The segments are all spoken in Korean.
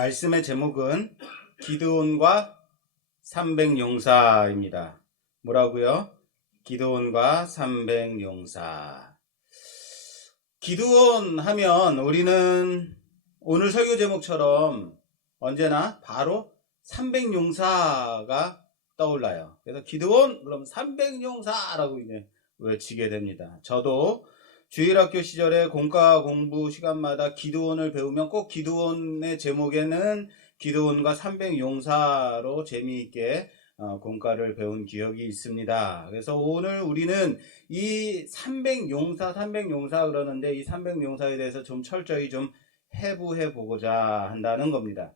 말씀의 제목은 기드온과 300용사입니다. 뭐라고요? 기드온과 300용사. 기드온 하면 우리는 오늘 설교 제목처럼 언제나 바로 300용사가 떠올라요. 그래서 기드온 그럼 300용사라고 이제 외치게 됩니다. 저도 주일학교 시절에 공과 공부 시간마다 기드온을 배우면 꼭 기드온의 제목에는 기드온과 300용사로 재미있게 공과를 배운 기억이 있습니다. 그래서 오늘 우리는 이 300용사 그러는데 이 300용사에 대해서 좀 철저히 좀 해부해 보고자 한다는 겁니다.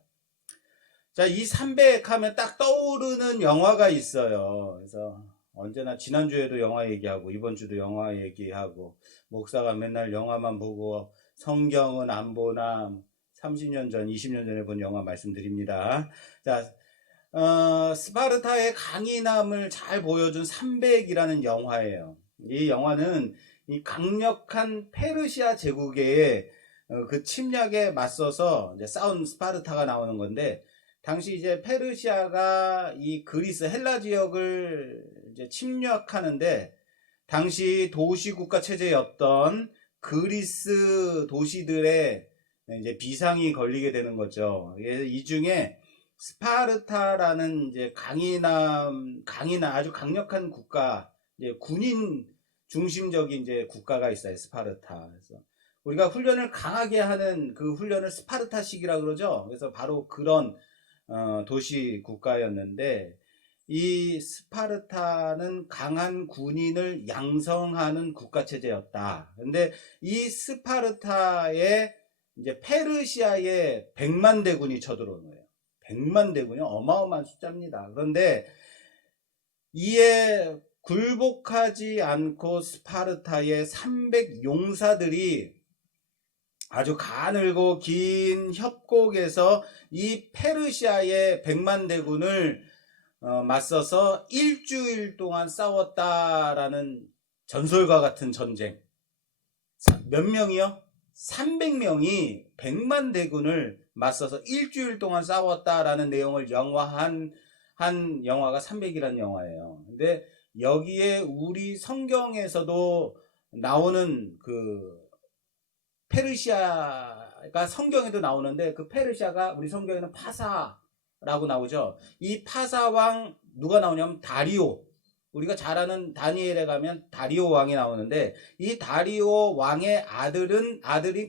자, 이 300 하면 딱 떠오르는 영화가 있어요. 그래서 언제나 지난주에도 영화 얘기하고 이번 주도 영화 얘기하고 목사가 맨날 영화만 보고 성경은 안 보나 30년 전, 20년 전에 본 영화 말씀드립니다. 자, 스파르타의 강인함을 잘 보여준 300이라는 영화예요. 이 영화는 이 강력한 페르시아 제국의 그 침략에 맞서서 이제 싸운 스파르타가 나오는 건데, 당시 이제 페르시아가 이 그리스 헬라 지역을 이제 침략하는데, 당시 도시국가 체제였던 그리스 도시들의 이제 비상이 걸리게 되는 거죠. 이 중에 스파르타라는 이제 강인한 아주 강력한 국가, 이제 군인 중심적인 이제 국가가 있어요. 스파르타. 그래서 우리가 훈련을 강하게 하는 그 훈련을 스파르타식이라 그러죠. 그래서 바로 그런 도시 국가였는데, 이 스파르타는 강한 군인을 양성하는 국가 체제였다. 근데 이 스파르타에 이제 페르시아의 100만 대군이 쳐들어오는 거예요. 100만 대군이 어마어마한 숫자입니다. 그런데 이에 굴복하지 않고 스파르타의 300용사들이 아주 가늘고 긴 협곡에서 이 페르시아의 100만 대군을 맞서서 일주일 동안 싸웠다라는 전설과 같은 전쟁. 몇 명이요? 300명이 100만 대군을 맞서서 일주일 동안 싸웠다라는 내용을 영화한 영화가 300이라는 영화예요. 근데 여기에 우리 성경에서도 나오는 그 페르시아가 성경에도 나오는데, 그 페르시아가 우리 성경에는 파사라고 나오죠. 이 파사왕 누가 나오냐면 다리오. 우리가 잘 아는 다니엘에 가면 다리오 왕이 나오는데, 이 다리오 왕의 아들인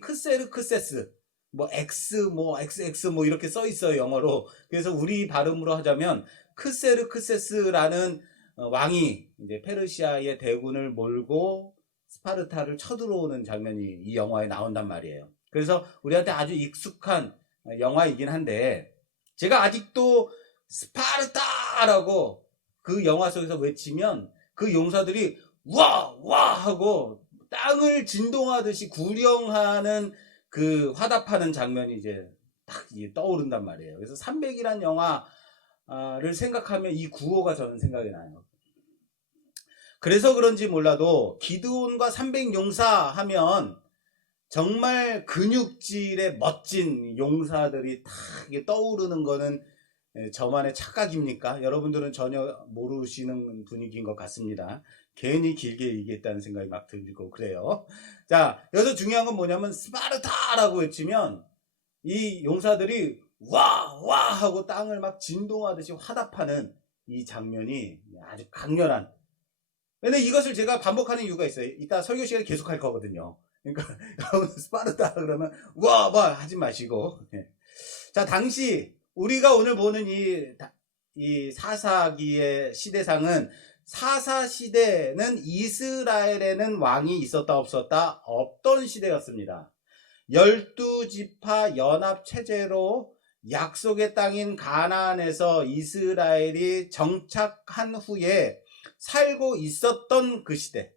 크세르크세스, 뭐 XX 뭐 이렇게 써 있어요, 영어로. 그래서 우리 발음으로 하자면 크세르크세스라는 왕이 이제 페르시아의 대군을 몰고 스파르타를 쳐들어오는 장면이 이 영화에 나온단 말이에요. 그래서 우리한테 아주 익숙한 영화이긴 한데, 제가 아직도 스파르타라고 그 영화 속에서 외치면 그 용사들이 와 하고 땅을 진동하듯이 구령하는 그 화답하는 장면이 이제 딱 떠오른단 말이에요. 그래서 300이란 영화를 생각하면 이 구호가 저는 생각이 나요. 그래서 그런지 몰라도 기드온과 300용사 하면 정말 근육질의 멋진 용사들이 딱 떠오르는 거는 저만의 착각입니까? 여러분들은 전혀 모르시는 분위기인 것 같습니다. 괜히 길게 얘기했다는 생각이 막 들고 그래요. 자, 여기서 중요한 건 뭐냐면 스파르타라고 외치면 이 용사들이 와 하고 땅을 막 진동하듯이 화답하는 이 장면이 아주 강렬한. 근데 이것을 제가 반복하는 이유가 있어요. 이따 설교 시간에 계속 할 거거든요. 그러니까 여러분 스파르타 그러면 와 하지 마시고. 자, 당시 우리가 오늘 보는 이 사사기의 시대상은, 사사 시대는 이스라엘에는 왕이 있었다 없었다? 없던 시대였습니다. 12지파 연합 체제로 약속의 땅인 가나안에서 이스라엘이 정착한 후에 살고 있었던 그 시대.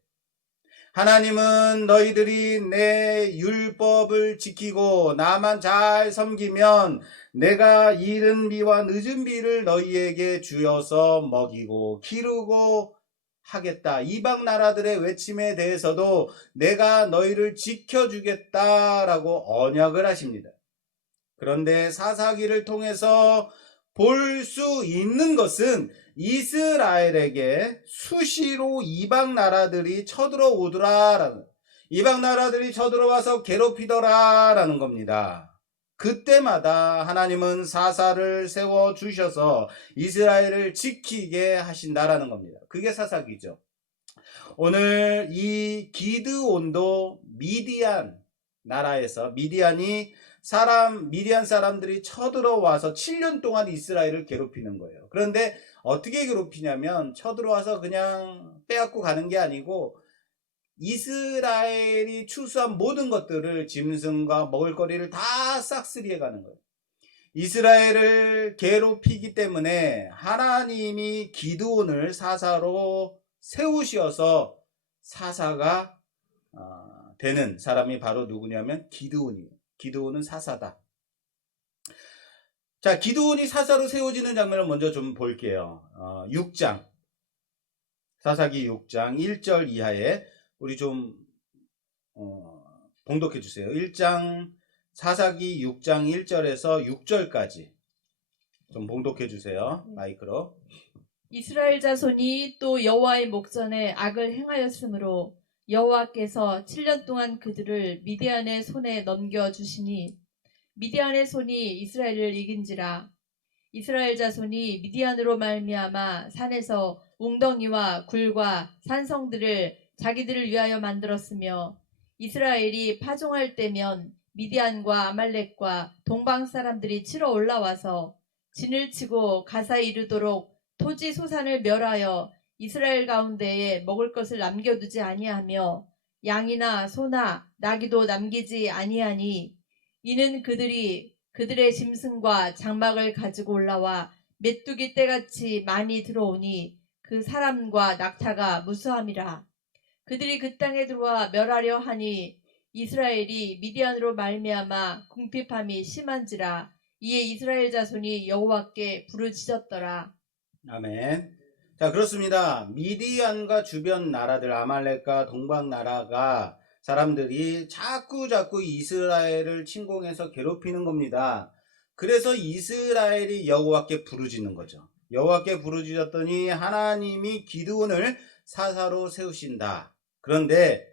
하나님은 너희들이 내 율법을 지키고 나만 잘 섬기면 내가 이른 비와 늦은 비를 너희에게 주어서 먹이고 기르고 하겠다. 이방 나라들의 외침에 대해서도 내가 너희를 지켜주겠다라고 언약을 하십니다. 그런데 사사기를 통해서 볼 수 있는 것은 이스라엘에게 수시로 이방 나라들이 쳐들어오더라라는, 이방 나라들이 쳐들어와서 괴롭히더라라는 겁니다. 그때마다 하나님은 사사를 세워 주셔서 이스라엘을 지키게 하신다라는 겁니다. 그게 사사기죠. 오늘 이 기드온도 미디안 나라에서 미디안 사람들이 쳐들어와서 7년 동안 이스라엘을 괴롭히는 거예요. 그런데 어떻게 괴롭히냐면 쳐들어와서 그냥 빼앗고 가는 게 아니고 이스라엘이 추수한 모든 것들을, 짐승과 먹을거리를 다 싹쓸이해 가는 거예요. 이스라엘을 괴롭히기 때문에 하나님이 기드온을 사사로 세우셔서 사사가 되는 사람이 바로 누구냐면 기드온이에요. 기드온은 사사다. 자, 기드온이 사사로 세워지는 장면을 먼저 좀 볼게요. 6장, 사사기 6장 1절 이하에 우리 좀 봉독해 주세요. 1장 사사기 6장 1절에서 6절까지 좀 봉독해 주세요. 마이크로. 이스라엘 자손이 또 여호와의 목전에 악을 행하였으므로 여호와께서 7년 동안 그들을 미디안의 손에 넘겨주시니 미디안의 손이 이스라엘을 이긴지라. 이스라엘 자손이 미디안으로 말미암아 산에서 웅덩이와 굴과 산성들을 자기들을 위하여 만들었으며 이스라엘이 파종할 때면 미디안과 아말렉과 동방 사람들이 치러 올라와서 진을 치고 가사에 이르도록 토지 소산을 멸하여 이스라엘 가운데에 먹을 것을 남겨두지 아니하며 양이나 소나 나귀도 남기지 아니하니 이는 그들이 그들의 짐승과 장막을 가지고 올라와 메뚜기 떼같이 많이 들어오니 그 사람과 낙타가 무수함이라. 그들이 그 땅에 들어와 멸하려 하니 이스라엘이 미디안으로 말미암아 궁핍함이 심한지라. 이에 이스라엘 자손이 여호와께 부르짖었더라. 아멘. 자, 그렇습니다. 미디안과 주변 나라들, 아말렉과 동방 나라가 사람들이 자꾸 이스라엘을 침공해서 괴롭히는 겁니다. 그래서 이스라엘이 여호와께 부르짖는 거죠. 여호와께 부르짖었더니 하나님이 기드온을 사사로 세우신다. 그런데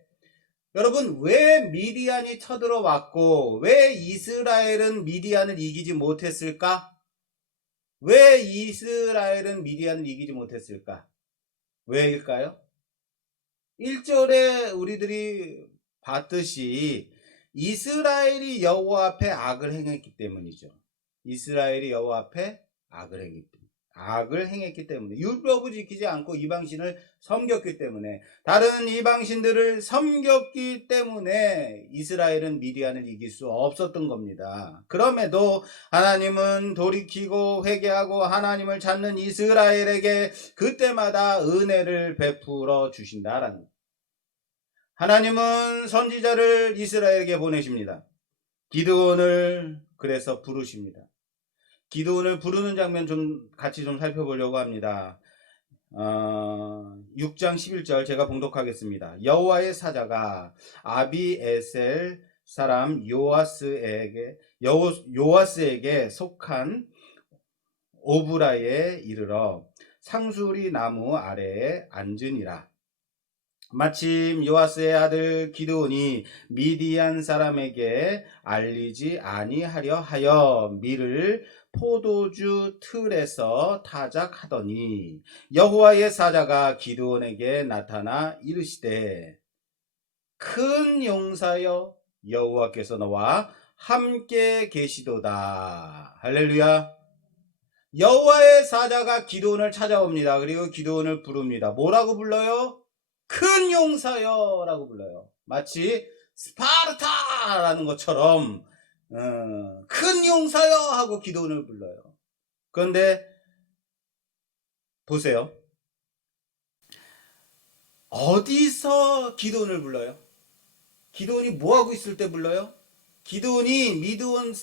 여러분, 왜 미디안이 쳐들어왔고 왜 이스라엘은 미디안을 이기지 못했을까? 왜 이스라엘은 미디안을 이기지 못했을까? 왜일까요? 1절에 우리들이 봤듯이 이스라엘이 여호와 앞에 악을 행했기 때문이죠. 이스라엘이 여호와 앞에 악을 행했기 때문에, 율법을 지키지 않고 이방신을 섬겼기 때문에, 다른 이방신들을 섬겼기 때문에 이스라엘은 미디안을 이길 수 없었던 겁니다. 그럼에도 하나님은 돌이키고 회개하고 하나님을 찾는 이스라엘에게 그때마다 은혜를 베풀어 주신다라는 거예요. 하나님은 선지자를 이스라엘에게 보내십니다. 기드온을 그래서 부르십니다. 기드온을 부르는 장면 좀 같이 좀 살펴보려고 합니다. 6장 11절 제가 봉독하겠습니다. 여호와의 사자가 아비에셀 사람 요아스에게 속한 오브라에 이르러 상수리 나무 아래에 앉으니라. 마침 요아스의 아들 기드온이 미디안 사람에게 알리지 아니하려 하여 밀을 포도주 틀에서 타작하더니 여호와의 사자가 기드온에게 나타나 이르시되 큰 용사여 여호와께서 너와 함께 계시도다. 할렐루야. 여호와의 사자가 기드온을 찾아옵니다. 그리고 기드온을 부릅니다. 뭐라고 불러요? 큰 용사여 라고 불러요. 마치 스파르타라는 것처럼 큰 용사여 하고 기드온을 불러요. 그런데 보세요. 어디서 기드온을 불러요? 기드온이 뭐하고 있을 때 불러요? 기드온이 미디안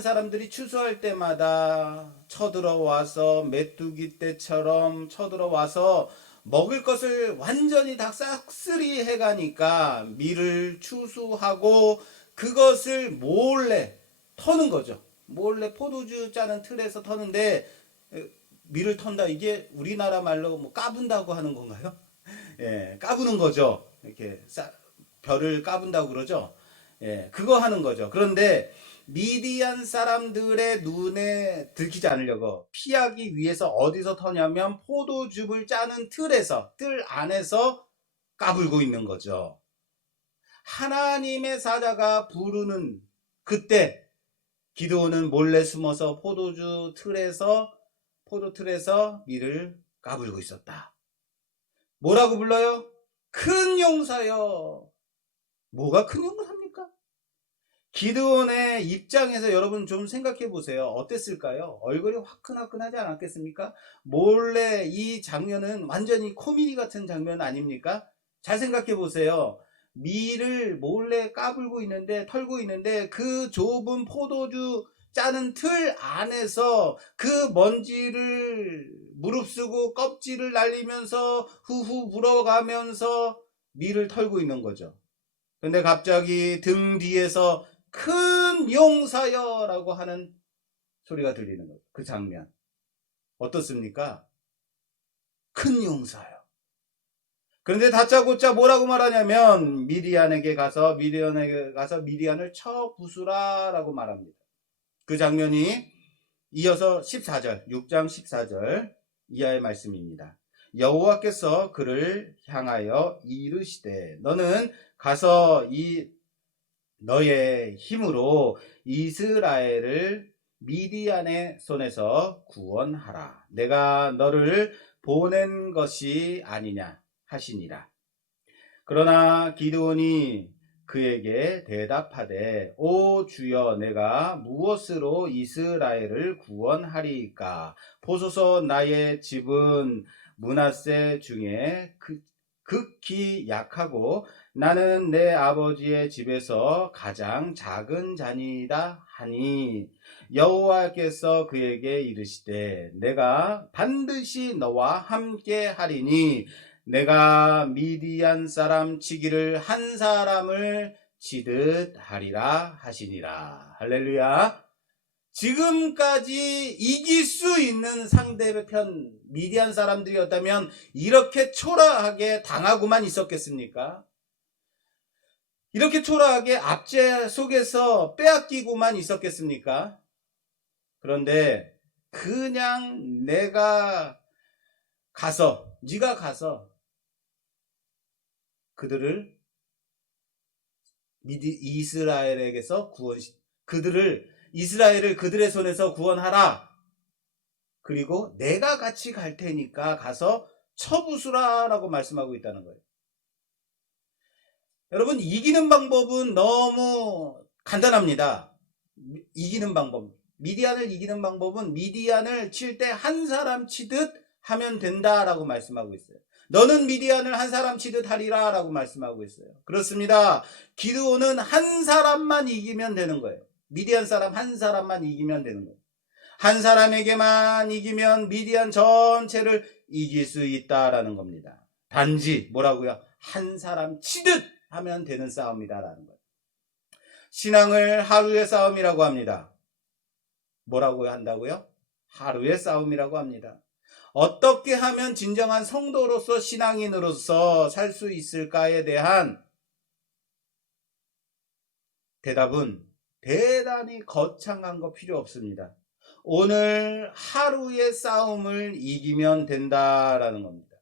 사람들이 추수할 때마다 쳐들어와서 메뚜기 떼처럼 쳐들어와서 먹을 것을 완전히 다 싹쓸이 해가니까 밀을 추수하고 그것을 몰래 터는 거죠. 몰래 포도주 짜는 틀에서 터는데 밀을 턴다. 이게 우리나라 말로 뭐 까분다고 하는 건가요? 예, 까부는 거죠. 이렇게 별을 까분다고 그러죠. 예, 그거 하는 거죠. 그런데 미디안 사람들의 눈에 들키지 않으려고 피하기 위해서 어디서 터냐면 포도즙을 짜는 틀 안에서 까불고 있는 거죠. 하나님의 사자가 부르는 그때 기드온은 몰래 숨어서 포도 틀에서 밀을 까불고 있었다. 뭐라고 불러요? 큰 용사여. 뭐가 큰 용사입니까? 기드온의 입장에서 여러분 좀 생각해 보세요. 어땠을까요? 얼굴이 화끈화끈하지 않았겠습니까? 몰래 이 장면은 완전히 코미디 같은 장면 아닙니까? 잘 생각해 보세요. 밀을 몰래 까불고 있는데, 털고 있는데 그 좁은 포도주 짜는 틀 안에서 그 먼지를 무릅쓰고 껍질을 날리면서 후후 불어가면서 밀을 털고 있는 거죠. 근데 갑자기 등 뒤에서 큰 용사여라고 하는 소리가 들리는 거예요. 그 장면. 어떻습니까? 큰 용사요. 그런데 다짜고짜 뭐라고 말하냐면 미디안에게 가서 미디안을 쳐 부수라라고 말합니다. 그 장면이 이어서 14절, 6장 14절 이하의 말씀입니다. 여호와께서 그를 향하여 이르시되 너는 가서 너의 힘으로 이스라엘을 미디안의 손에서 구원하라. 내가 너를 보낸 것이 아니냐 하시니라. 그러나 기드온이 그에게 대답하되 오 주여 내가 무엇으로 이스라엘을 구원하리이까? 보소서 나의 집은 므낫세 중에 극히 약하고 나는 내 아버지의 집에서 가장 작은 자니이다 하니 여호와께서 그에게 이르시되 내가 반드시 너와 함께 하리니 내가 미디안 사람 치기를 한 사람을 치듯 하리라 하시니라. 할렐루야. 지금까지 이길 수 있는 상대편 미디안 사람들이었다면 이렇게 초라하게 당하고만 있었겠습니까? 이렇게 초라하게 압제 속에서 빼앗기고만 있었겠습니까? 그런데 그냥 네가 가서 그들을 이스라엘에게서 이스라엘을 그들의 손에서 구원하라. 그리고 내가 같이 갈 테니까 가서 쳐부수라라고 말씀하고 있다는 거예요. 여러분, 이기는 방법은 너무 간단합니다. 미디안을 이기는 방법은 미디안을 칠 때 한 사람 치듯 하면 된다라고 말씀하고 있어요. 너는 미디안을 한 사람 치듯 하리라 라고 말씀하고 있어요. 그렇습니다. 기드온은 한 사람만 이기면 되는 거예요. 미디안 사람 한 사람만 이기면 되는 거예요. 한 사람에게만 이기면 미디안 전체를 이길 수 있다라는 겁니다. 단지 뭐라고요? 한 사람 치듯 하면 되는 싸움이다라는 거예요. 신앙을 하루의 싸움이라고 합니다. 뭐라고 한다고요? 하루의 싸움이라고 합니다. 어떻게 하면 진정한 성도로서 신앙인으로서 살 수 있을까에 대한 대답은 대단히 거창한 거 필요 없습니다. 오늘 하루의 싸움을 이기면 된다라는 겁니다.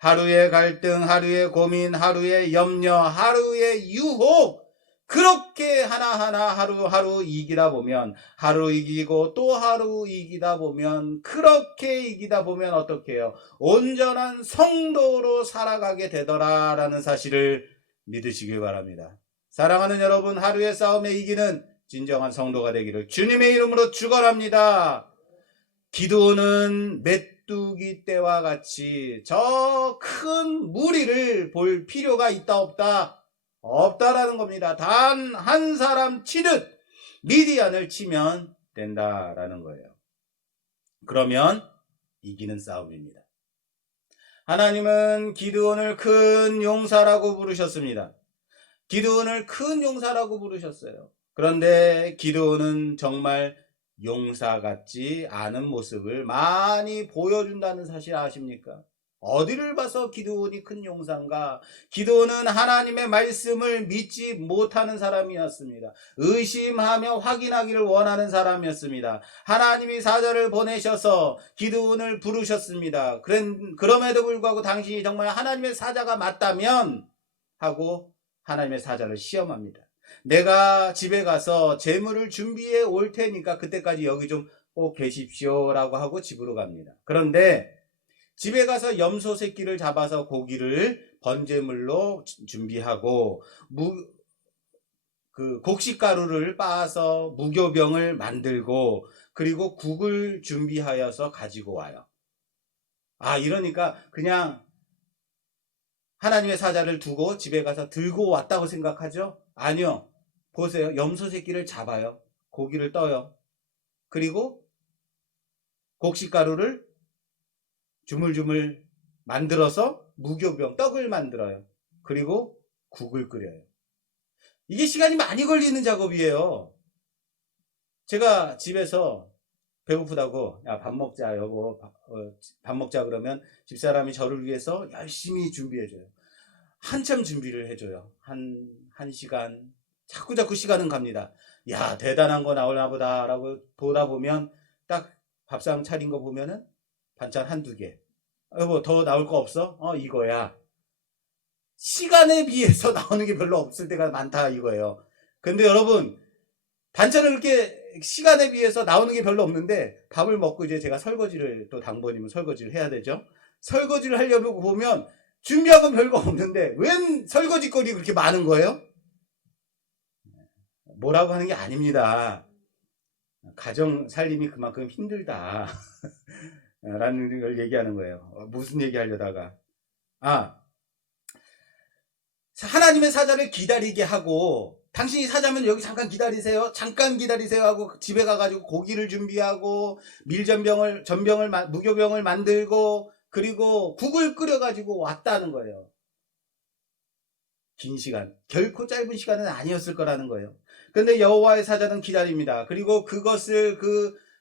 하루의 갈등, 하루의 고민, 하루의 염려, 하루의 유혹, 그렇게 하나하나 하루하루 이기다 보면 하루 이기고 또 하루 이기다 보면 그렇게 이기다 보면 어떻게 해요? 온전한 성도로 살아가게 되더라라는 사실을 믿으시길 바랍니다. 사랑하는 여러분, 하루의 싸움에 이기는 진정한 성도가 되기를 주님의 이름으로 축원합니다. 기드온은 메뚜기 떼와 같이 저 큰 무리를 볼 필요가 있다 없다라는 겁니다. 단 한 사람 치듯 미디안을 치면 된다라는 거예요. 그러면 이기는 싸움입니다. 하나님은 기드온을 큰 용사라고 부르셨습니다. 기드온을 큰 용사라고 부르셨어요. 그런데 기드온은 정말 용사 같지 않은 모습을 많이 보여준다는 사실 아십니까? 어디를 봐서 기드온이 큰 용사인가? 기드온은 하나님의 말씀을 믿지 못하는 사람이었습니다. 의심하며 확인하기를 원하는 사람이었습니다. 하나님이 사자를 보내셔서 기드온을 부르셨습니다. 그럼에도 불구하고 당신이 정말 하나님의 사자가 맞다면 하고 하나님의 사자를 시험합니다. 내가 집에 가서 재물을 준비해 올 테니까 그때까지 여기 좀 꼭 계십시오 라고 하고 집으로 갑니다. 그런데 집에 가서 염소 새끼를 잡아서 고기를 번제물로 준비하고 곡식가루를 빻아서 무교병을 만들고 그리고 국을 준비하여서 가지고 와요. 이러니까 그냥 하나님의 사자를 두고 집에 가서 들고 왔다고 생각하죠? 아니요. 보세요. 염소 새끼를 잡아요. 고기를 떠요. 그리고 곡식가루를 주물주물 만들어서 무교병, 떡을 만들어요. 그리고 국을 끓여요. 이게 시간이 많이 걸리는 작업이에요. 제가 집에서 배고프다고 야, 밥 먹자 여보 밥 먹자 그러면 집사람이 저를 위해서 열심히 준비해줘요. 한참 준비를 해줘요. 한 시간 자꾸 시간은 갑니다. 야 대단한 거 나오나 보다 라고 보다 보면 딱 밥상 차린 거 보면은 반찬 한두 개. 여보 더 나올 거 없어? 이거야. 시간에 비해서 나오는 게 별로 없을 때가 많다 이거예요. 근데 여러분 반찬을 그렇게 시간에 비해서 나오는 게 별로 없는데 밥을 먹고 이제 제가 설거지를 또 당번이면 설거지를 해야 되죠. 설거지를 하려고 보면 준비한 건 별거 없는데 웬 설거지거리 그렇게 많은 거예요? 뭐라고 하는 게 아닙니다. 가정 살림이 그만큼 힘들다 라는 걸 얘기하는 거예요. 무슨 얘기 하려다가 하나님의 사자를 기다리게 하고 당신이 사자면 여기 잠깐 기다리세요. 잠깐 기다리세요 하고 집에 가가지고 고기를 준비하고 무교병을 만들고 그리고 국을 끓여가지고 왔다는 거예요. 긴 시간, 결코 짧은 시간은 아니었을 거라는 거예요. 근데 여호와의 사자는 기다립니다. 그리고 그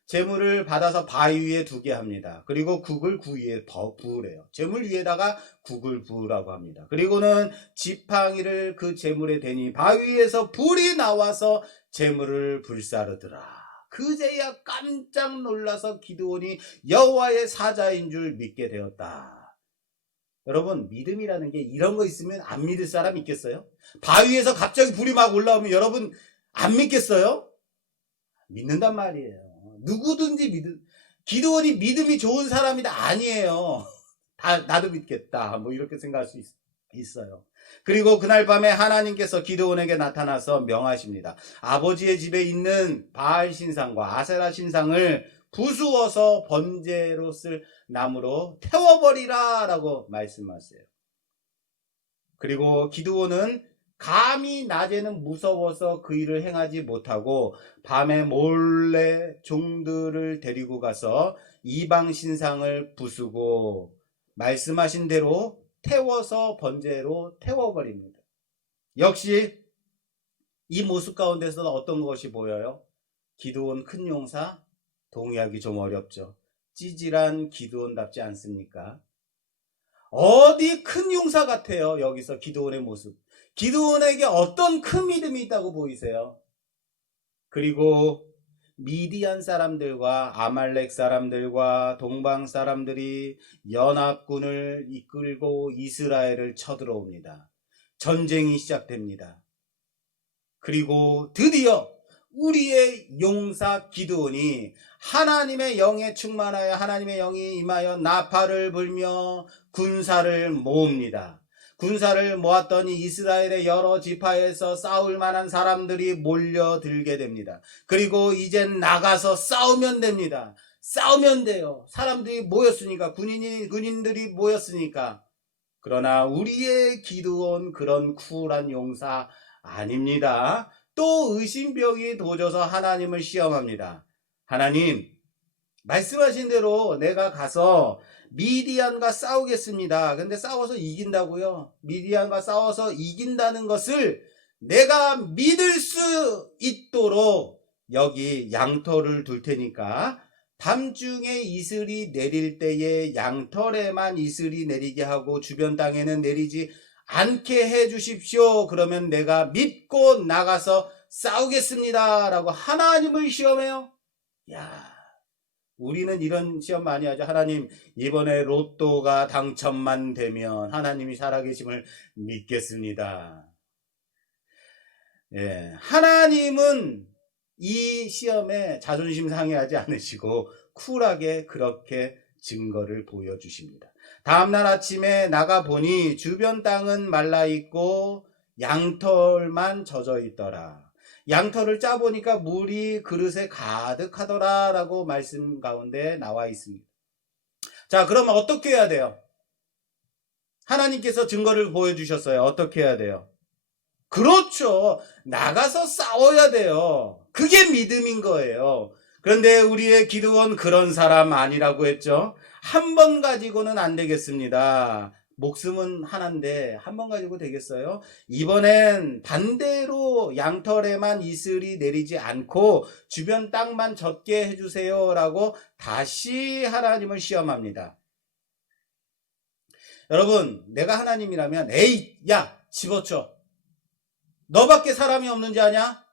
재물을 받아서 바위 위에 두게 합니다. 그리고 국을 그 위에 부으래요. 재물 위에다가 국을 부으라고 합니다. 그리고는 지팡이를 그 재물에 대니 바위에서 불이 나와서 재물을 불사르더라. 그제야 깜짝 놀라서 기드온이 여호와의 사자인 줄 믿게 되었다. 여러분 믿음이라는 게 이런 거 있으면 안 믿을 사람 있겠어요? 바위에서 갑자기 불이 막 올라오면 여러분 안 믿겠어요? 믿는단 말이에요. 누구든지 기드온이 믿음이 좋은 사람이다 아니에요. 나도 믿겠다 뭐 이렇게 생각할 수 있어요. 그리고 그날 밤에 하나님께서 기드온에게 나타나서 명하십니다. 아버지의 집에 있는 바알 신상과 아세라 신상을 부수어서 번제로 쓸 나무로 태워버리라 라고 말씀하세요. 그리고 기드온은 감히 낮에는 무서워서 그 일을 행하지 못하고 밤에 몰래 종들을 데리고 가서 이방 신상을 부수고 말씀하신 대로 태워서 번제로 태워버립니다. 역시 이 모습 가운데서는 어떤 것이 보여요? 기드온 큰 용사? 동의하기 좀 어렵죠. 찌질한 기드온답지 않습니까? 어디 큰 용사 같아요. 여기서 기드온의 모습. 기드온에게 어떤 큰 믿음이 있다고 보이세요? 그리고 미디안 사람들과 아말렉 사람들과 동방 사람들이 연합군을 이끌고 이스라엘을 쳐들어옵니다. 전쟁이 시작됩니다. 그리고 드디어 우리의 용사 기드온이 하나님의 영에 충만하여 하나님의 영이 임하여 나팔을 불며 군사를 모읍니다. 군사를 모았더니 이스라엘의 여러 지파에서 싸울 만한 사람들이 몰려들게 됩니다. 그리고 이젠 나가서 싸우면 됩니다. 싸우면 돼요. 사람들이 모였으니까 군인들이 모였으니까. 그러나 우리의 기드온 그런 쿨한 용사 아닙니다. 또 의심병이 도져서 하나님을 시험합니다. 하나님, 말씀하신 대로 내가 가서 미디안과 싸우겠습니다. 근데 싸워서 이긴다고요? 미디안과 싸워서 이긴다는 것을 내가 믿을 수 있도록 여기 양털을 둘 테니까 밤중에 이슬이 내릴 때에 양털에만 이슬이 내리게 하고 주변 땅에는 내리지 않게 해 주십시오. 그러면 내가 믿고 나가서 싸우겠습니다. 라고 하나님을 시험해요. 야, 우리는 이런 시험 많이 하죠. 하나님, 이번에 로또가 당첨만 되면 하나님이 살아계심을 믿겠습니다. 예, 하나님은 이 시험에 자존심 상해하지 않으시고 쿨하게 그렇게 증거를 보여주십니다. 다음날 아침에 나가보니 주변 땅은 말라있고 양털만 젖어있더라. 양털을 짜보니까 물이 그릇에 가득하더라 라고 말씀 가운데 나와 있습니다. 자, 그러면 어떻게 해야 돼요? 하나님께서 증거를 보여주셨어요. 어떻게 해야 돼요? 그렇죠. 나가서 싸워야 돼요. 그게 믿음인 거예요. 그런데 우리의 기도원 그런 사람 아니라고 했죠. 한 번 가지고는 안 되겠습니다. 목숨은 하나인데 한 번 가지고 되겠어요? 이번엔 반대로 양털에만 이슬이 내리지 않고 주변 땅만 젖게 해주세요 라고 다시 하나님을 시험합니다. 여러분, 내가 하나님이라면 에이, 야, 집어쳐. 너밖에 사람이 없는지 아냐?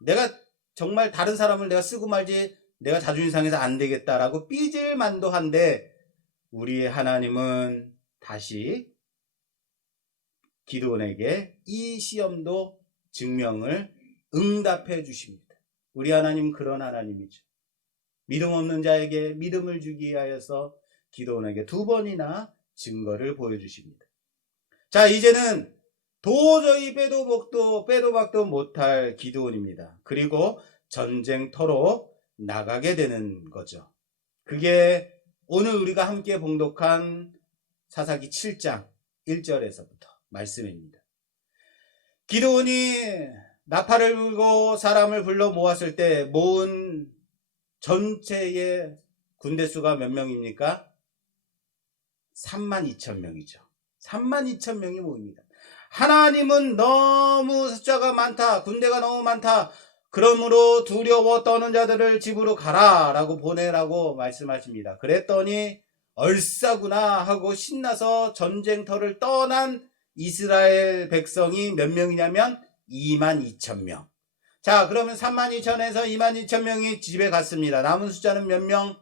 내가 정말 다른 사람을 내가 쓰고 말지 내가 자존심 상해서 안 되겠다라고 삐질 만도 한데 우리의 하나님은 다시 기드온에게 이 시험도 증명을 응답해 주십니다. 우리 하나님 그런 하나님이죠. 믿음 없는 자에게 믿음을 주기 위하여서 기드온에게 2번이나 증거를 보여주십니다. 자, 이제는 도저히 빼도 박도 못할 기드온입니다. 그리고 전쟁터로 나가게 되는 거죠. 그게 오늘 우리가 함께 봉독한 사사기 7장 1절에서부터 말씀입니다. 기드온이 나팔을 불고 사람을 불러 모았을 때 모은 전체의 군대 수가 몇 명입니까? 32,000명이죠. 32,000명이 모입니다. 하나님은 너무 숫자가 많다. 군대가 너무 많다. 그러므로 두려워 떠는 자들을 집으로 가라 라고 보내라고 말씀하십니다. 그랬더니 얼싸구나 하고 신나서 전쟁터를 떠난 이스라엘 백성이 몇 명이냐면 22,000명. 자, 그러면 32,000에서 22,000명이 집에 갔습니다. 남은 숫자는 몇 명?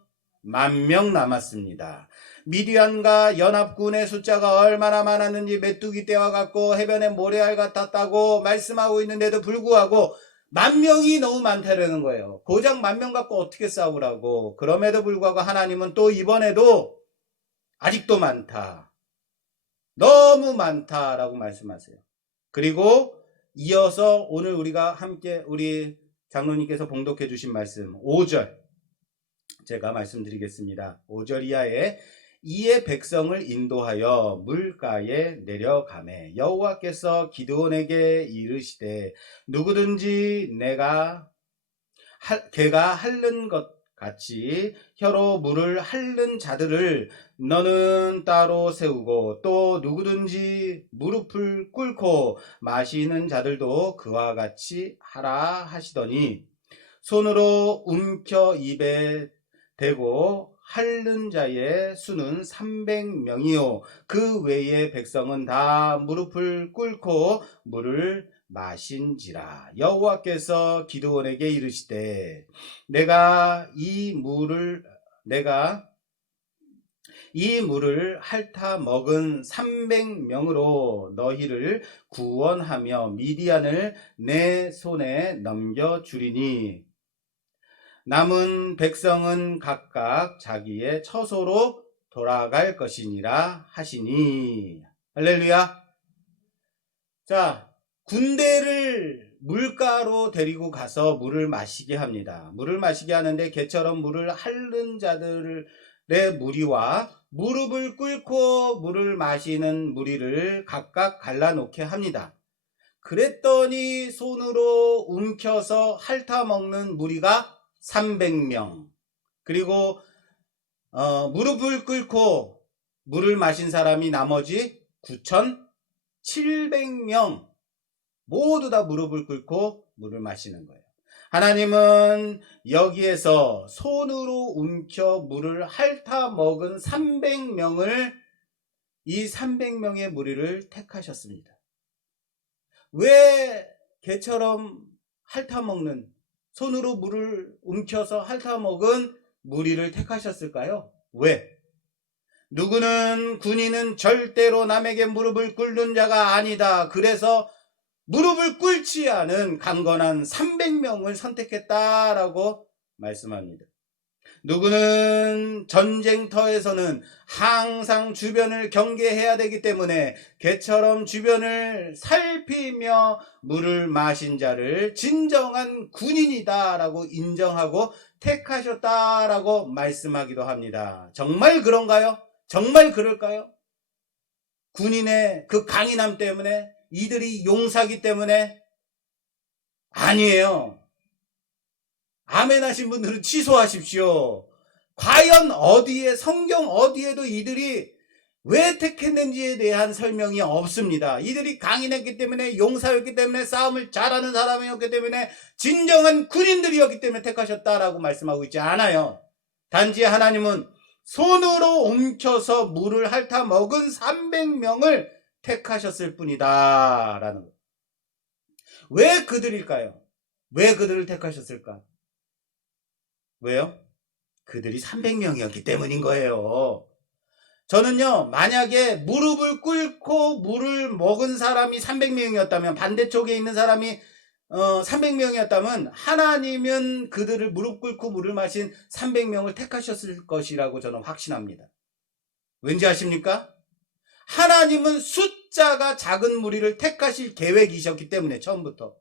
10,000명 남았습니다. 미디안과 연합군의 숫자가 얼마나 많았는지 메뚜기 떼와 같고 해변에 모래알 같았다고 말씀하고 있는데도 불구하고 10,000명이 너무 많다라는 거예요. 고작 10,000명 갖고 어떻게 싸우라고. 그럼에도 불구하고 하나님은 또 이번에도 아직도 많다. 너무 많다라고 말씀하세요. 그리고 이어서 오늘 우리가 함께 우리 장로님께서 봉독해 주신 말씀 5절 제가 말씀드리겠습니다. 5절 이하에 이에 백성을 인도하여 물가에 내려가매 여호와께서 기드온에게 이르시되 누구든지 개가 핥는 것 같이 혀로 물을 핥는 자들을 너는 따로 세우고 또 누구든지 무릎을 꿇고 마시는 자들도 그와 같이 하라 하시더니 손으로 움켜 입에 대고 핥는 자의 수는 300명이요 그 외의 백성은 다 무릎을 꿇고 물을 마신지라. 여호와께서 기드온에게 이르시되 내가 이 물을 핥아 먹은 300명으로 너희를 구원하며 미디안을 내 손에 넘겨주리니 남은 백성은 각각 자기의 처소로 돌아갈 것이니라 하시니. 할렐루야. 자, 군대를 물가로 데리고 가서 물을 마시게 합니다. 물을 마시게 하는데 개처럼 물을 핥는 자들의 무리와 무릎을 꿇고 물을 마시는 무리를 각각 갈라놓게 합니다. 그랬더니 손으로 움켜서 핥아 먹는 무리가 300명. 그리고 무릎을 꿇고 물을 마신 사람이 나머지 9,700명. 모두 다 무릎을 꿇고 물을 마시는 거예요. 하나님은 여기에서 손으로 움켜 물을 핥아 먹은 300명을 이 300명의 무리를 택하셨습니다. 왜 개처럼 핥아먹는, 손으로 물을 움켜서 핥아먹은 무리를 택하셨을까요? 왜? 누구는 군인은 절대로 남에게 무릎을 꿇는 자가 아니다. 그래서 무릎을 꿇지 않은 강건한 300명을 선택했다라고 말씀합니다. 누구는 전쟁터에서는 항상 주변을 경계해야 되기 때문에 개처럼 주변을 살피며 물을 마신 자를 진정한 군인이다라고 인정하고 택하셨다라고 말씀하기도 합니다. 정말 그런가요? 정말 그럴까요? 군인의 그 강인함 때문에, 이들이 용사기 때문에? 아니에요. 아멘 하신 분들은 취소하십시오. 과연 어디에, 성경 어디에도 이들이 왜 택했는지에 대한 설명이 없습니다. 이들이 강인했기 때문에, 용사였기 때문에, 싸움을 잘하는 사람이었기 때문에, 진정한 군인들이었기 때문에 택하셨다라고 말씀하고 있지 않아요. 단지 하나님은 손으로 움켜서 물을 핥아 먹은 300명을 택하셨을 뿐이다 라는 거예요. 왜 그들일까요? 왜 그들을 택하셨을까? 왜요? 그들이 300명이었기 때문인 거예요. 저는요, 만약에 무릎을 꿇고 물을 먹은 사람이 300명이었다면, 반대쪽에 있는 사람이 300명이었다면 하나님은 그들을 무릎 꿇고 물을 마신 300명을 택하셨을 것이라고 저는 확신합니다. 왠지 아십니까? 하나님은 숫자가 작은 무리를 택하실 계획이셨기 때문에, 처음부터.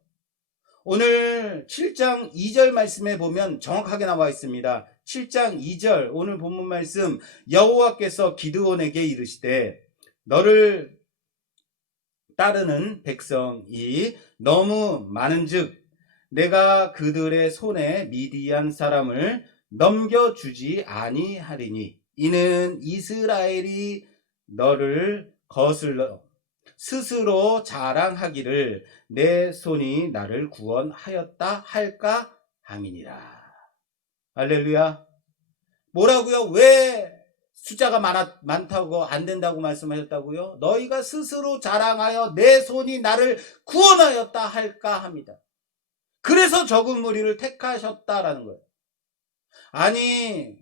오늘 7장 2절 말씀에 보면 정확하게 나와 있습니다. 7장 2절 오늘 본문 말씀, 여호와께서 기드온에게 이르시되 너를 따르는 백성이 너무 많은즉 내가 그들의 손에 미디안 사람을 넘겨주지 아니하리니 이는 이스라엘이 너를 거슬러 스스로 자랑하기를 내 손이 나를 구원하였다 할까 함이니라. 할렐루야. 뭐라고요? 왜 숫자가 많다고 안 된다고 말씀하셨다고요? 너희가 스스로 자랑하여 내 손이 나를 구원하였다 할까 합니다. 그래서 적은 무리를 택하셨다라는 거예요. 아니,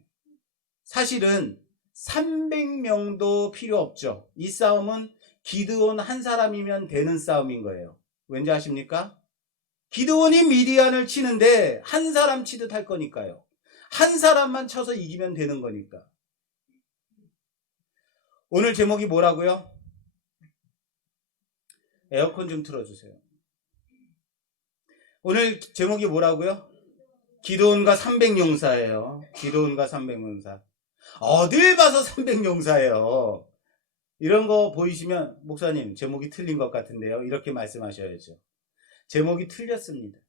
사실은 300명도 필요 없죠. 이 싸움은 기드온 한 사람이면 되는 싸움인 거예요. 왠지 아십니까? 기드온이 미디안을 치는데 한 사람 치듯 할 거니까요. 한 사람만 쳐서 이기면 되는 거니까. 오늘 제목이 뭐라고요? 에어컨 좀 틀어주세요. 오늘 제목이 뭐라고요? 기드온과 300용사예요. 기드온과 300용사. 어딜 봐서 300용사예요. 이런 거 보이시면 목사님 제목이 틀린 것 같은데요. 이렇게 말씀하셔야죠. 제목이 틀렸습니다.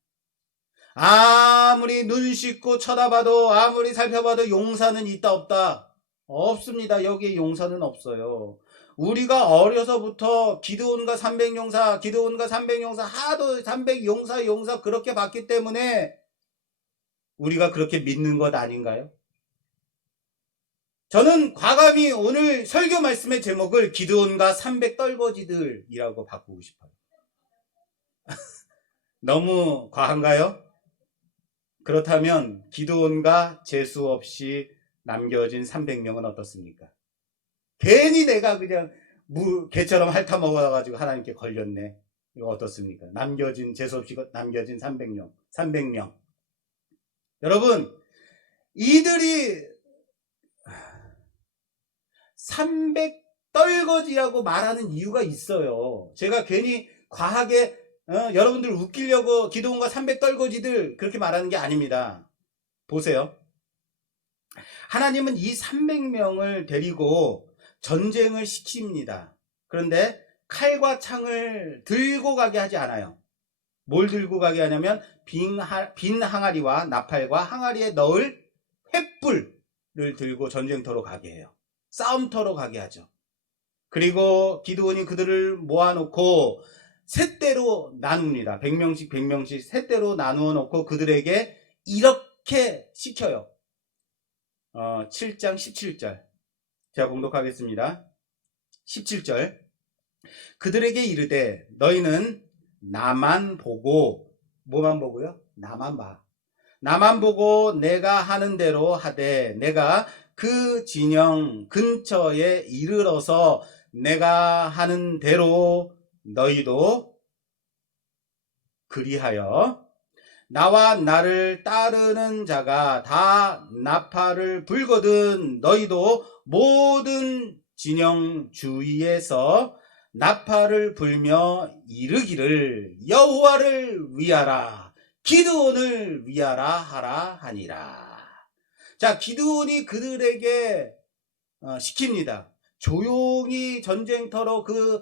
아무리 눈 씻고 쳐다봐도, 아무리 살펴봐도 용사는 있다 없다? 없습니다. 여기에 용사는 없어요. 우리가 어려서부터 기드온과 300용사, 기드온과 300용사, 하도 300용사, 용사 그렇게 봤기 때문에 우리가 그렇게 믿는 것 아닌가요? 저는 과감히 오늘 설교 말씀의 제목을 기드온과 300 떨거지들이라고 바꾸고 싶어요. 너무 과한가요? 그렇다면 기드온과 재수 없이 남겨진 300명은 어떻습니까? 괜히 내가 그냥 개처럼 핥아 먹어가지고 하나님께 걸렸네. 이거 어떻습니까? 재수 없이 남겨진 300명. 여러분, 이들이 300 떨거지라고 말하는 이유가 있어요. 제가 괜히 과하게 여러분들 웃기려고 기드온과 300 떨거지들 그렇게 말하는 게 아닙니다. 보세요. 하나님은 이 300명을 데리고 전쟁을 시킵니다. 그런데 칼과 창을 들고 가게 하지 않아요. 뭘 들고 가게 하냐면 빈 항아리와 나팔과 항아리에 넣을 횃불을 들고 전쟁터로 가게 해요. 싸움터로 가게 하죠. 그리고 기드온이 그들을 모아놓고 셋대로 나눕니다. 100명씩 100명씩 셋대로 나누어 놓고 그들에게 이렇게 시켜요. 7장 17절 제가 봉독하겠습니다. 17절 그들에게 이르되 너희는 나만 보고 뭐만 보고요? 나만 봐. 나만 보고 내가 하는 대로 하되 내가 그 진영 근처에 이르러서 내가 하는 대로 너희도 그리하여 나와 나를 따르는 자가 다 나팔을 불거든 너희도 모든 진영 주위에서 나팔을 불며 이르기를 여호와를 위하라 기드온을 위하라 하라 하니라. 자, 기드온이 그들에게 시킵니다. 조용히 전쟁터로 그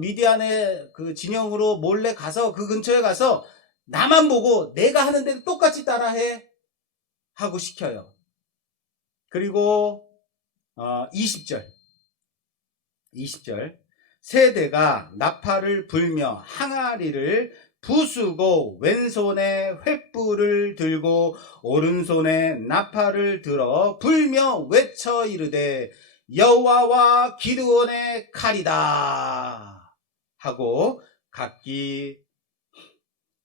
미디안의 그 진영으로 몰래 가서 그 근처에 가서 나만 보고 내가 하는 대로 똑같이 따라해 하고 시켜요. 그리고 20절 세대가 나팔을 불며 항아리를 부수고 왼손에 횃불을 들고 오른손에 나팔을 들어 불며 외쳐 이르되 여호와와 기드온의 칼이다 하고 각기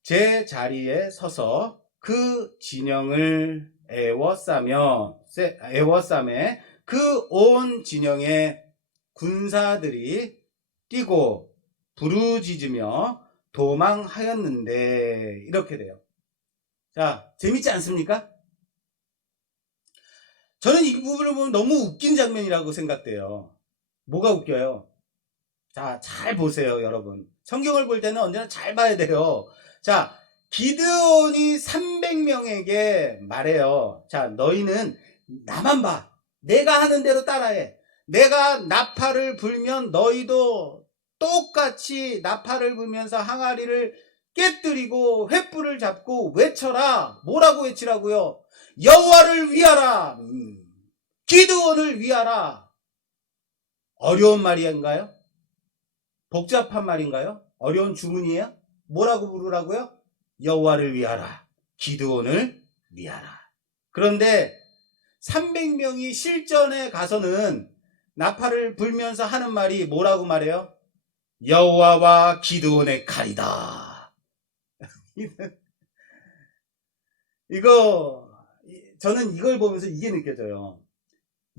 제 자리에 서서 그 진영을 에워싸매 그 온 진영의 군사들이 뛰고 부르짖으며 도망하였는데 이렇게 돼요. 자, 재밌지 않습니까? 저는 이 부분을 보면 너무 웃긴 장면이라고 생각돼요. 뭐가 웃겨요? 자, 잘 보세요, 여러분. 성경을 볼 때는 언제나 잘 봐야 돼요. 자, 기드온이 300명에게 말해요. 자, 너희는 나만 봐. 내가 하는 대로 따라해. 내가 나팔을 불면 너희도 똑같이 나팔을 불면서 항아리를 깨뜨리고 횃불을 잡고 외쳐라. 뭐라고 외치라고요? 여호와를 위하라. 기드온을 위하라. 어려운 말인가요? 복잡한 말인가요? 어려운 주문이에요? 뭐라고 부르라고요? 여호와를 위하라. 기드온을 위하라. 그런데 300명이 실전에 가서는 나팔을 불면서 하는 말이 뭐라고 말해요? 여호와와 기드온의 칼이다. 저는 이걸 보면서 이게 느껴져요.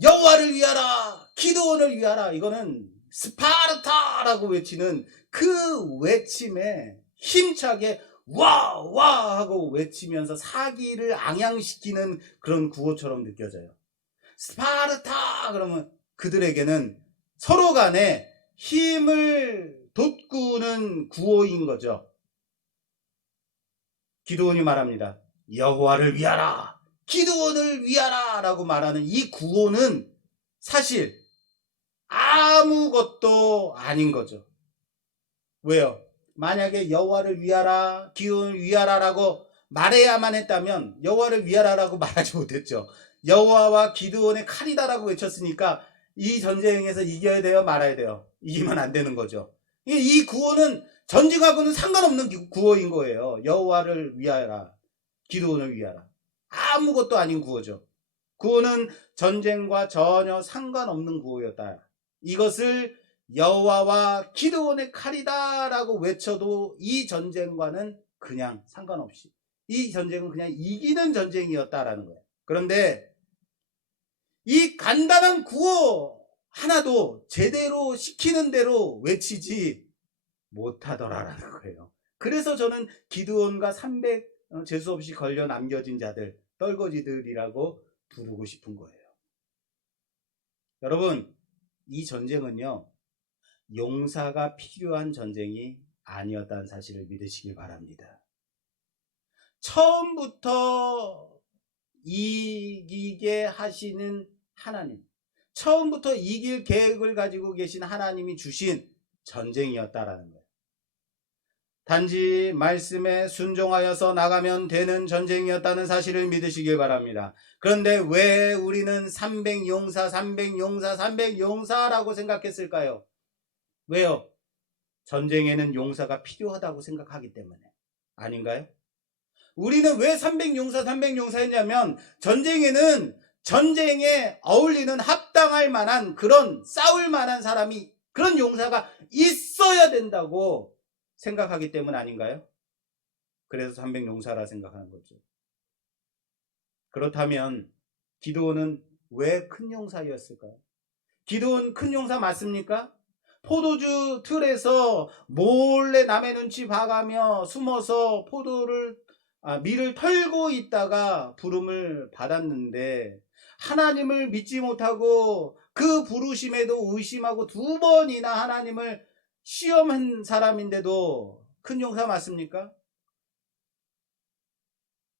여호와를 위하라, 기드온을 위하라. 이거는 스파르타라고 외치는 그 외침에 힘차게 와 하고 외치면서 사기를 앙양시키는 그런 구호처럼 느껴져요. 스파르타 그러면 그들에게는 서로 간에 힘을 돋구는 구호인 거죠. 기드온이 말합니다. 여호와를 위하라, 기드온을 위하라 라고 말하는 이 구호는 사실 아무것도 아닌 거죠. 왜요? 만약에 여호와를 위하라, 기드온을 위하라 라고 말해야만 했다면 여호와를 위하라 라고 말하지 못했죠. 여호와와 기드온의 칼이다 라고 외쳤으니까 이 전쟁에서 이겨야 돼요, 말아야 돼요? 이기면 안 되는 거죠. 이 구호는 전쟁하고는 상관없는 구호인 거예요. 여호와를 위하라, 기드온을 위하라. 아무것도 아닌 구호죠. 구호는 전쟁과 전혀 상관없는 구호였다. 이것을 여호와와 기드온의 칼이다 라고 외쳐도 이 전쟁과는 그냥 상관없이 이 전쟁은 그냥 이기는 전쟁이었다라는 거예요. 그런데 이 간단한 구호 하나도 제대로 시키는 대로 외치지 못하더라라는 거예요. 그래서 저는 기드온과 300 재수없이 걸려 남겨진 자들, 떨거지들이라고 부르고 싶은 거예요. 여러분, 이 전쟁은요, 용사가 필요한 전쟁이 아니었다는 사실을 믿으시길 바랍니다. 처음부터 이기게 하시는 하나님, 처음부터 이길 계획을 가지고 계신 하나님이 주신 전쟁이었다라는 거예요. 단지 말씀에 순종하여서 나가면 되는 전쟁이었다는 사실을 믿으시길 바랍니다. 그런데 왜 우리는 300용사라고 생각했을까요? 왜요? 전쟁에는 용사가 필요하다고 생각하기 때문에 아닌가요? 우리는 왜 300용사 했냐면 전쟁에는 전쟁에 어울리는 합당할 만한 그런 싸울 만한 사람이 그런 용사가 있어야 된다고 생각하기 때문 아닌가요? 그래서 300용사라 생각하는 거죠. 그렇다면 기드온은 왜 큰 용사였을까요? 기드온 큰 용사 맞습니까? 포도주 틀에서 몰래 남의 눈치 봐가며 숨어서 밀을 털고 있다가 부름을 받았는데 하나님을 믿지 못하고 그 부르심에도 의심하고 2번이나 하나님을 시험한 사람인데도 큰 용사 맞습니까?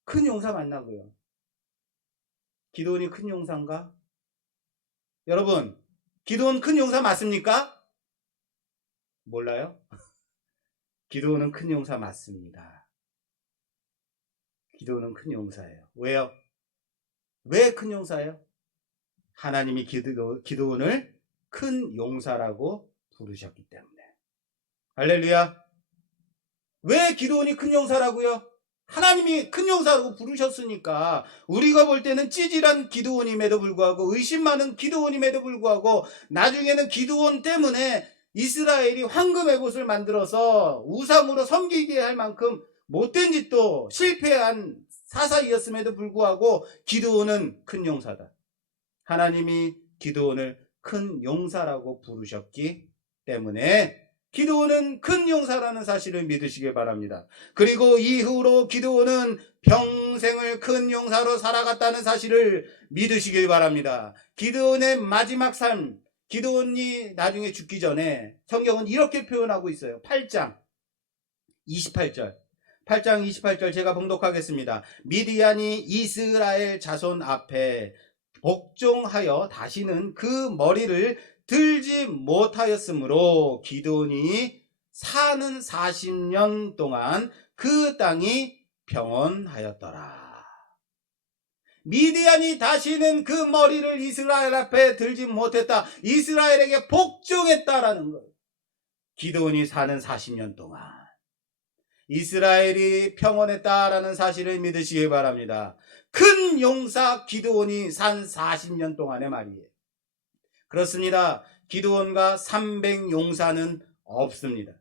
큰 용사 맞나고요? 기드온이 큰 용사인가? 여러분, 기드온 큰 용사 맞습니까? 몰라요? 기드온은 큰 용사 맞습니다. 기드온은 큰 용사예요. 왜요? 왜 큰 용사예요? 하나님이 기드온을 큰 용사라고 부르셨기 때문에. 할렐루야. 왜 기드온이 큰 용사라고요? 하나님이 큰 용사라고 부르셨으니까. 우리가 볼 때는 찌질한 기드온임에도 불구하고, 의심 많은 기드온임에도 불구하고, 나중에는 기드온 때문에 이스라엘이 황금의 곳을 만들어서 우상으로 섬기게 할 만큼 못된 짓도 실패한 사사이었음에도 불구하고 기드온은 큰 용사다. 하나님이 기드온을 큰 용사라고 부르셨기 때문에 기드온은 큰 용사라는 사실을 믿으시길 바랍니다. 그리고 이후로 기드온은 평생을 큰 용사로 살아갔다는 사실을 믿으시길 바랍니다. 기드온의 마지막 삶, 기드온이 나중에 죽기 전에 성경은 이렇게 표현하고 있어요. 8장 28절 제가 봉독하겠습니다. 미디안이 이스라엘 자손 앞에 복종하여 다시는 그 머리를 들지 못하였으므로 기드온이 사는 40년 동안 그 땅이 평온하였더라. 미디안이 다시는 그 머리를 이스라엘 앞에 들지 못했다. 이스라엘에게 복종했다라는 거예요. 기드온이 사는 40년 동안 이스라엘이 평온했다라는 사실을 믿으시기 바랍니다. 큰 용사 기드온이 산 40년 동안의 말이에요. 그렇습니다. 기드온과 300용사는 없습니다.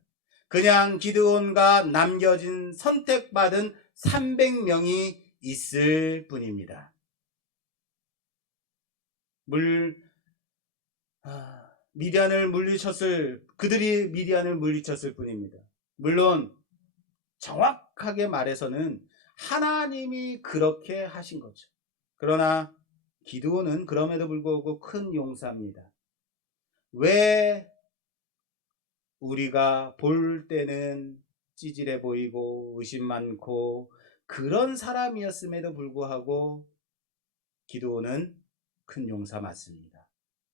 그냥 기드온과 남겨진 선택받은 300명이 있을 뿐입니다. 그들이 미디안을 물리쳤을 뿐입니다. 물론 정확하게 말해서는 하나님이 그렇게 하신 거죠. 그러나 기드온은 그럼에도 불구하고 큰 용사입니다. 왜 우리가 볼 때는 찌질해 보이고 의심 많고 그런 사람이었음에도 불구하고 기드온은 큰 용사 맞습니다.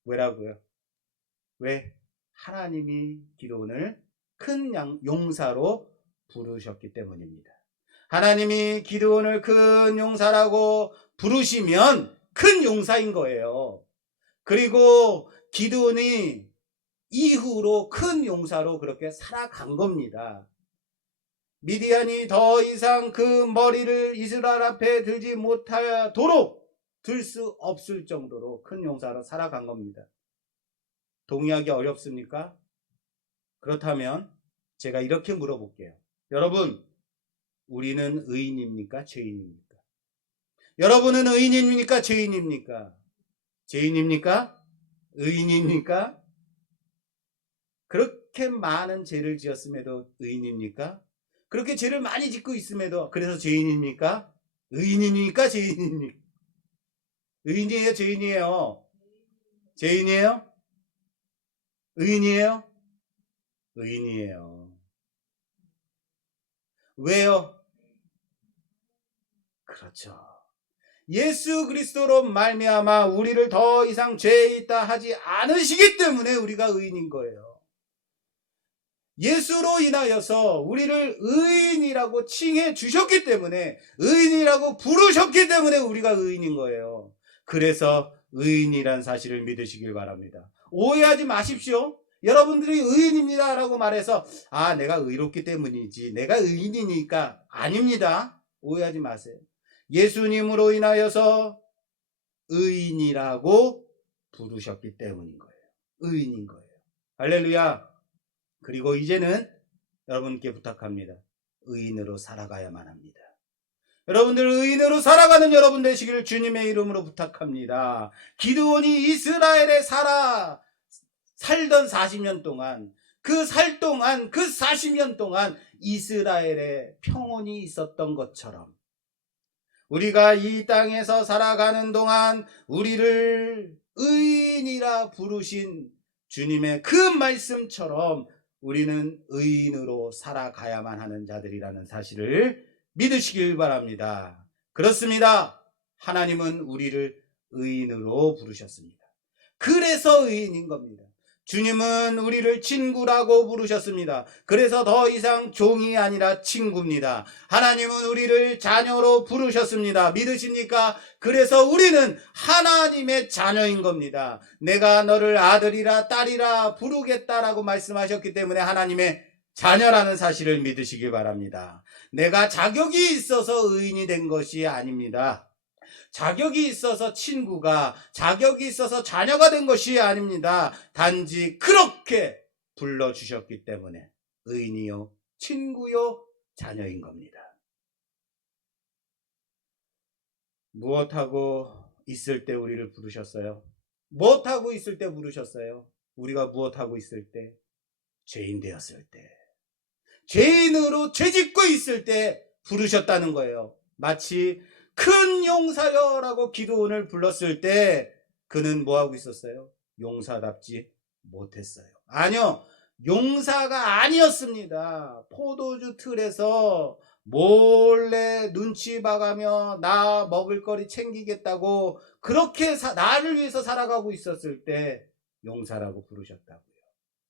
왜라고요? 왜? 하나님이 기드온을 큰 용사로 부르셨기 때문입니다. 하나님이 기드온을 큰 용사라고 부르시면 큰 용사인 거예요. 그리고 기드온이 이후로 큰 용사로 그렇게 살아간 겁니다. 미디안이 더 이상 그 머리를 이스라엘 앞에 들지 못하도록 들 수 없을 정도로 큰 용사로 살아간 겁니다. 동의하기 어렵습니까? 그렇다면 제가 이렇게 물어볼게요. 여러분, 우리는 의인입니까? 죄인입니까? 여러분은 의인입니까? 죄인입니까? 죄인입니까? 의인입니까? 그렇게 많은 죄를 지었음에도 의인입니까? 그렇게 죄를 많이 짓고 있음에도 그래서 죄인입니까? 의인입니까? 죄인입니까? 의인이에요? 죄인이에요? 죄인이에요? 의인이에요? 의인이에요. 왜요? 그렇죠. 예수 그리스도로 말미암아 우리를 더 이상 죄에 있다 하지 않으시기 때문에 우리가 의인인 거예요. 예수로 인하여서 우리를 의인이라고 칭해 주셨기 때문에, 의인이라고 부르셨기 때문에 우리가 의인인 거예요. 그래서 의인이란 사실을 믿으시길 바랍니다. 오해하지 마십시오. 여러분들이 의인입니다 라고 말해서 내가 의롭기 때문이지, 내가 의인이니까. 아닙니다. 오해하지 마세요. 예수님으로 인하여서 의인이라고 부르셨기 때문인 거예요. 의인인 거예요. 할렐루야. 그리고 이제는 여러분께 부탁합니다. 의인으로 살아가야만 합니다. 여러분들 의인으로 살아가는 여러분 되시기를 주님의 이름으로 부탁합니다. 기드온이 이스라엘에 살던 40년 동안, 그 40년 동안 이스라엘에 평온이 있었던 것처럼 우리가 이 땅에서 살아가는 동안 우리를 의인이라 부르신 주님의 그 말씀처럼 우리는 의인으로 살아가야만 하는 자들이라는 사실을 믿으시길 바랍니다. 그렇습니다. 하나님은 우리를 의인으로 부르셨습니다. 그래서 의인인 겁니다. 주님은 우리를 친구라고 부르셨습니다. 그래서 더 이상 종이 아니라 친구입니다. 하나님은 우리를 자녀로 부르셨습니다. 믿으십니까? 그래서 우리는 하나님의 자녀인 겁니다. 내가 너를 아들이라 딸이라 부르겠다라고 말씀하셨기 때문에 하나님의 자녀라는 사실을 믿으시기 바랍니다. 내가 자격이 있어서 의인이 된 것이 아닙니다. 자격이 있어서 친구가, 자격이 있어서 자녀가 된 것이 아닙니다. 단지 그렇게 불러주셨기 때문에 의인이요, 친구요, 자녀인 겁니다. 무엇하고 있을 때 우리를 부르셨어요? 무엇하고 있을 때 부르셨어요? 우리가 무엇하고 있을 때? 죄인 되었을 때, 죄인으로 죄짓고 있을 때 부르셨다는 거예요. 마치 큰 용사여라고 기드온을 불렀을 때 그는 뭐하고 있었어요? 용사답지 못했어요. 아니요, 용사가 아니었습니다. 포도주 틀에서 몰래 눈치 봐가며 나 먹을거리 챙기겠다고 그렇게 나를 위해서 살아가고 있었을 때 용사라고 부르셨다고요.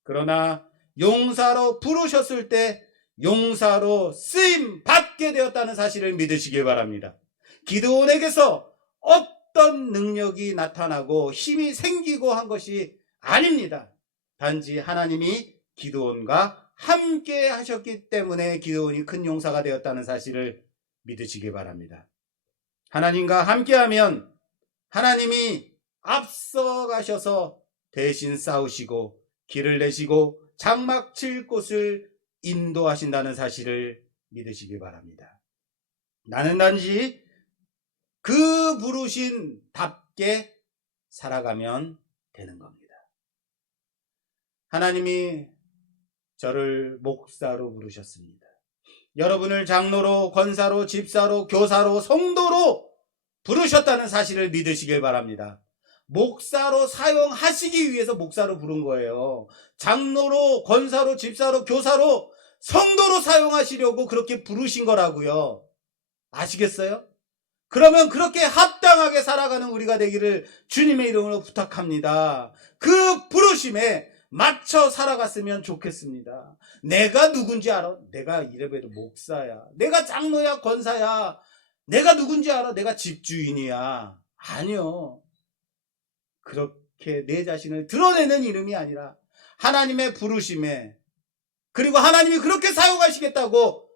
그러나 용사로 부르셨을 때 용사로 쓰임 받게 되었다는 사실을 믿으시길 바랍니다. 기드온에게서 어떤 능력이 나타나고 힘이 생기고 한 것이 아닙니다. 단지 하나님이 기드온과 함께 하셨기 때문에 기드온이 큰 용사가 되었다는 사실을 믿으시기 바랍니다. 하나님과 함께하면 하나님이 앞서 가셔서 대신 싸우시고 길을 내시고 장막 칠 곳을 인도하신다는 사실을 믿으시기 바랍니다. 나는 단지 그 부르신 답게 살아가면 되는 겁니다. 하나님이 저를 목사로 부르셨습니다. 여러분을 장로로, 권사로, 집사로, 교사로, 성도로 부르셨다는 사실을 믿으시길 바랍니다. 목사로 사용하시기 위해서 목사로 부른 거예요. 장로로, 권사로, 집사로, 교사로, 성도로 사용하시려고 그렇게 부르신 거라고요. 아시겠어요? 그러면 그렇게 합당하게 살아가는 우리가 되기를 주님의 이름으로 부탁합니다. 그 부르심에 맞춰 살아갔으면 좋겠습니다. 내가 누군지 알아? 내가 이래봬도 목사야. 내가 장로야, 권사야. 내가 누군지 알아? 내가 집주인이야. 아니요. 그렇게 내 자신을 드러내는 이름이 아니라 하나님의 부르심에, 그리고 하나님이 그렇게 사용하시겠다고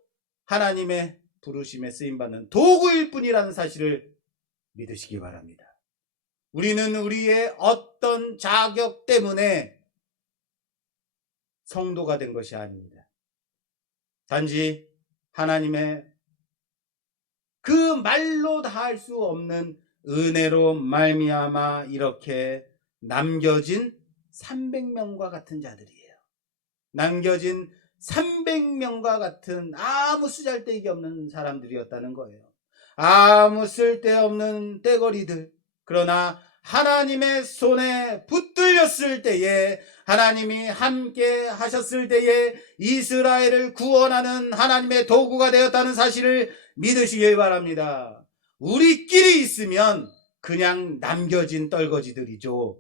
하나님의 부르심에 쓰임받는 도구일 뿐이라는 사실을 믿으시기 바랍니다. 우리는 우리의 어떤 자격 때문에 성도가 된 것이 아닙니다. 단지 하나님의 그 말로 다 할 수 없는 은혜로 말미암아 이렇게 남겨진 300명과 같은 자들이에요. 남겨진 300명과 같은 아무 쓰잘데기 없는 사람들이었다는 거예요. 아무 쓸데없는 떼거리들. 그러나 하나님의 손에 붙들렸을 때에, 하나님이 함께 하셨을 때에 이스라엘을 구원하는 하나님의 도구가 되었다는 사실을 믿으시길 바랍니다. 우리끼리 있으면 그냥 남겨진 떨거지들이죠.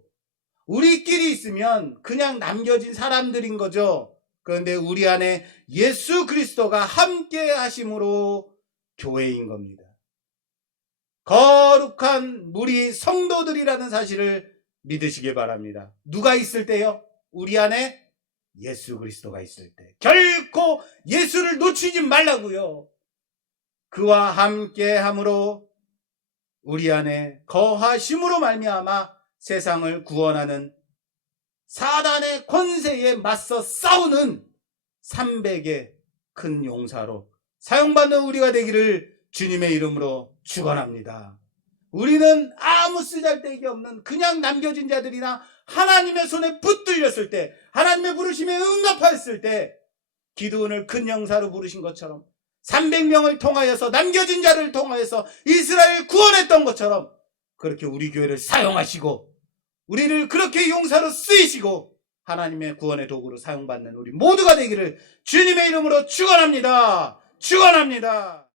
우리끼리 있으면 그냥 남겨진 사람들인 거죠. 그런데 우리 안에 예수 그리스도가 함께 하심으로 교회인 겁니다. 거룩한 무리 성도들이라는 사실을 믿으시길 바랍니다. 누가 있을 때요? 우리 안에 예수 그리스도가 있을 때 결코 예수를 놓치지 말라고요. 그와 함께 함으로 우리 안에 거하심으로 말미암아 세상을 구원하는 사단의 권세에 맞서 싸우는 300의 큰 용사로 사용받는 우리가 되기를 주님의 이름으로 축원합니다. 우리는 아무 쓰잘데기 없는 그냥 남겨진 자들이나 하나님의 손에 붙들렸을 때, 하나님의 부르심에 응답하였을 때 기드온을 큰 용사로 부르신 것처럼 300명을 통하여서 남겨진 자를 통하여서 이스라엘 구원했던 것처럼 그렇게 우리 교회를 사용하시고 우리를 그렇게 용사로 쓰이시고 하나님의 구원의 도구로 사용받는 우리 모두가 되기를 주님의 이름으로 축원합니다. 축원합니다.